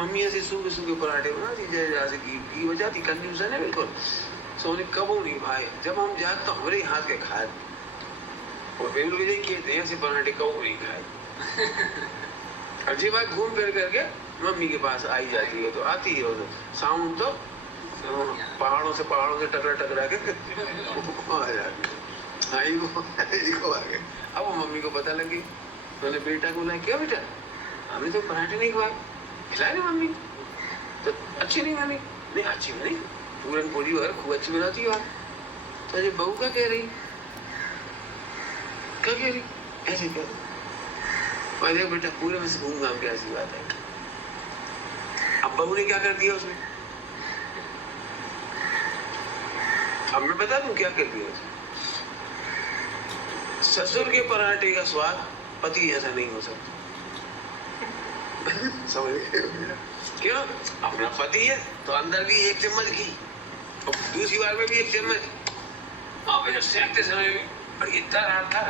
Mummy ऐसे सूखे सूखे पराठे बना दी जैसे घी बजाती, कंजूसन है बिल्कुल। सो उन्हें कबो नहीं भाई, जब हम जाते तो हमारे हाथ के खाए और फिर लोग कहते हैं ऐसे पराठे कबो नहीं खाए। अच्छी बात, घूम फिर करके मम्मी के पास आई जाती है, तो आती है और साउंड तो पहाड़ों से टकरा के आ जाती है। आई वो आ गए। अब वो मम्मी को पता लगी, मैंने बेटा को बोला, क्या बेटा हमने तो पराठे नहीं खिलाए, खिलाए नहीं मम्मी, तो अच्छी नहीं बनी। नहीं अच्छी बनी, पूरन पूरी और खूब अच्छी बनाती है। तो अजय बहू क्या कह रही, क्या कह रही, ऐसे क्या, अरे बेटा पूरे में से घूम घाम के ऐसी बात है। अब बहू ने क्या कर दिया उसमें, अब मैं बता दूं क्या कर दिया उसमें। ससुर के पराठे का स्वाद पति ऐसा नहीं हो सकता। समझ गए क्यों, अपना पति है तो अंदर भी 1 चम्मच घी और दूसरी बार में भी 1 चम्मच, अब जो सेकते समय और इतना रात था,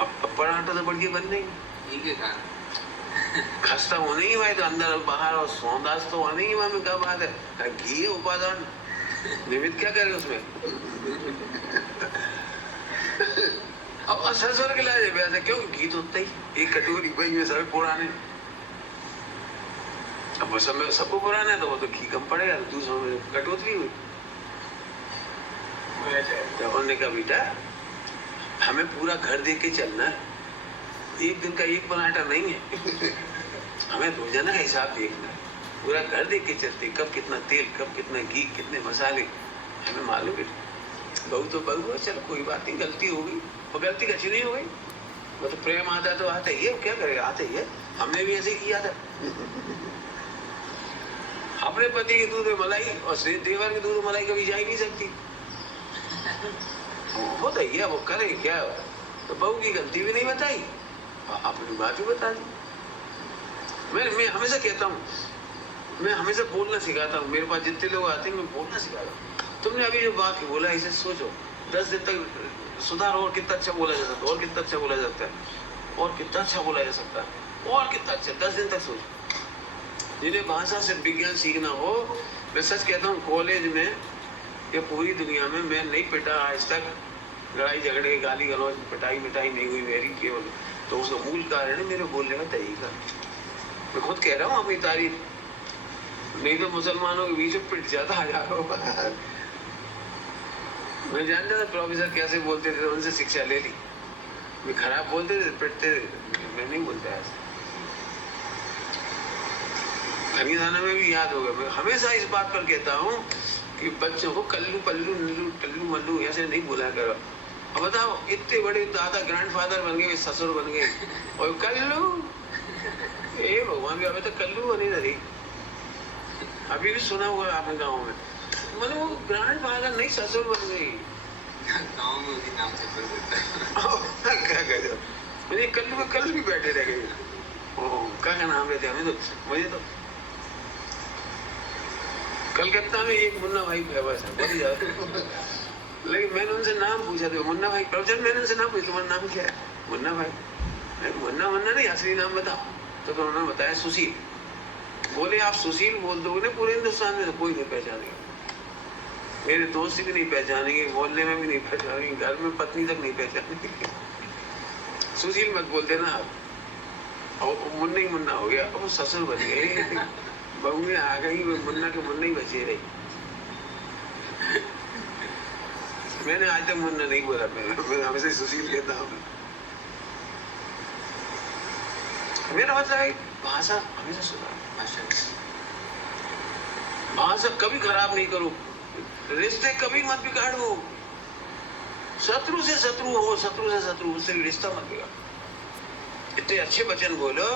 अब पराठा तो बढ़िया बन नहीं, घी के कारण खस्ता होने ही भाई, तो अंदर और बाहर और सौंदाज तो आने ही में क्या बात है, घी है उपादान, निमित्त क्या करे उसमें। अब ससुर के लाए वैसे क्यों, घी तो उतना ही 1 कटोरी भाई में सब पुराने, अब समय सबको पुराना है तो वो तो घी कम पड़ेगा, दूसरों में कटौती हुई। तो उन्होंने कहा बेटा हमें पूरा घर देख के चलना है, एक दिन का एक पराठा नहीं है। हमें रोजाना का हिसाब देखना है, पूरा घर देख के चलते, कब कितना तेल, कब कितना घी, कितने मसाले हमें मालूम है। बहू तो बहू है, चलो कोई बात नहीं, गलती हो गई, और गलती अच्छी नहीं हो गई, वो तो प्रेम आता तो आता ही है, क्या करेगा, आता ही है, हमने भी ऐसे किया था। अपने पति के दूध में मलाई और देवर के दूध में मलाई कभी जा ही नहीं सकती, होता ही है, वो करे क्या। तो बहू की गलती भी नहीं बताई, अपनी बात भी बता दी। मैं हमेशा कहता हूँ, मैं हमेशा बोलना सिखाता हूँ, मेरे पास जितने लोग आते हैं मैं बोलना सिखाता हूँ। तुमने अभी जो बात बोला इसे सोचो, 10 दिन तक सुधार, और कितना अच्छा बोला जा सकता है, और कितना अच्छा बोला जाता है, और कितना अच्छा बोला जा सकता है, और कितना अच्छा, 10 दिन तक सोचो। जिन्हें भाषा से विज्ञान सीखना हो, मैं सच कहता हूँ कॉलेज में या पूरी दुनिया में मैं नहीं पिटा आज तक, लड़ाई झगड़े गाली गलौज पिटाई मिटाई नहीं हुई मेरी केवल, तो उसका मूल कारण है मेरे बोलने का तरीका। मैं खुद कह रहा हूँ अपनी तारीफ, नहीं तो मुसलमानों के बीच में पिट जाता हजारों। मैं जानता था प्रोफेसर कैसे बोलते थे, उनसे शिक्षा ले ली। मैं खराब बोलते थे, पिटते, मैं नहीं बोलता ऐसा। खनीदाना में भी याद होगा, मैं हमेशा इस बात पर कहता हूँ कि बच्चों को कल्लू पल्लू नल्लू टल्लू मल्लू ऐसे नहीं बोला करो। अब बताओ इतने बड़े दादा ग्रैंडफादर बन गए, ससुर बन गए, और कल्लू, ए भगवान भी अभी तक कल्लू बनी रही। अभी भी सुना हुआ आपने गाँव में, मतलब वो ग्रैंडफादर नहीं ससुर बन गई, गाँव में उसी नाम से क्या कहते, मुझे कल्लू के कल भी बैठे रह गए, क्या नाम रहते हमें, तो मुझे तो कलकत्ता में एक मुन्ना भाई फेमस है बहुत ज्यादा, लेकिन मैंने उनसे नाम पूछा था, मुन्ना भाई प्रवचन, मैंने उनसे नाम पूछा तुम्हारा नाम क्या है, मुन्ना भाई, मुन्ना मुन्ना नहीं असली नाम बताओ, तो फिर उन्होंने बताया सुशील। बोले आप सुशील बोल दोगे ना पूरे हिंदुस्तान में तो कोई नहीं पहचानेगा, मेरे दोस्त भी नहीं पहचानेंगे, मोहल्ले में भी नहीं पहचानेंगे, घर में पत्नी तक नहीं पहचानेंगे। सुशील मत बोलते ना आप, और मुन्ना ही मुन्ना हो गया, अब वो ससुर बन गए, बहू में आ गई, मुन्ना के मुन्ना ही बचे रही। मैंने आज तक मुन्ना नहीं बोला, मैं हमेशा सुशील कहता हूँ। मेरा मतलब है भाषा हमेशा सुधार, भाषा कभी खराब नहीं करो, रिश्ते कभी मत बिगाड़ो, शत्रु से शत्रु हो, शत्रु से शत्रु, उससे रिश्ता मत बिगाड़ो। इतने अच्छे वचन बोलो,